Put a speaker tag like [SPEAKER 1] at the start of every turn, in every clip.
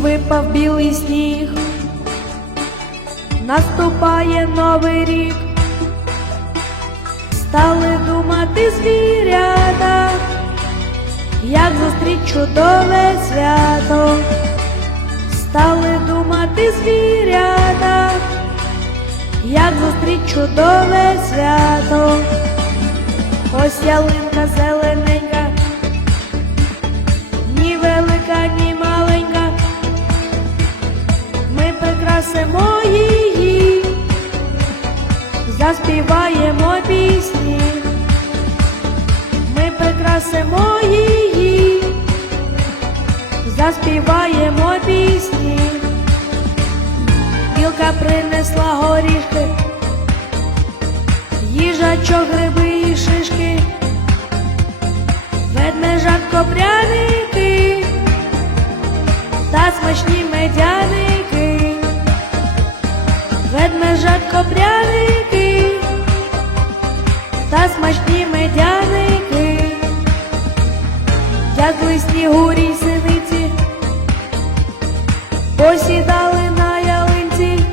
[SPEAKER 1] випав білий сніг, наступає новий рік, стали думати звірята, як зустріть чудове свято, стали думати звірята, як зустріть чудове свято, ось ялинка зелененька, заспіваємо пісні, ми прикрасимо її, заспіваємо пісні, білка принесла горішки, їжачок гриби і шишки. Ведмежатко пряники та смачні медяники, ведмежатко пряники смачні медяники, дякую снігурі й синиці, посідали на ялинці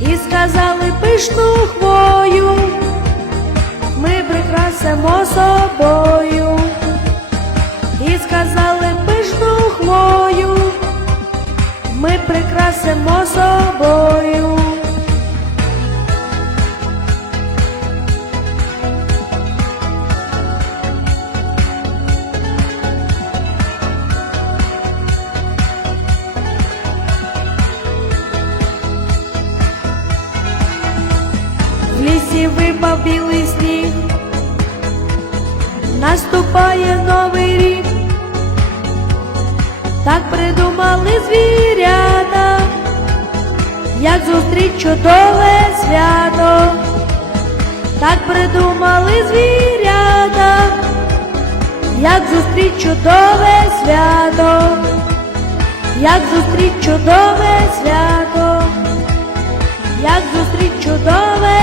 [SPEAKER 1] і сказали пишну хвою ми прикрасимо собою. І сказали пишну хвою, ми прикрасимо собою. Лісі випав білий сніг, наступає новий рік, так придумали звірята, як зустріть чудове свято, так придумали звірята, як зустріть чудове свято, як зустріть чудове свято, як зустріть чудове.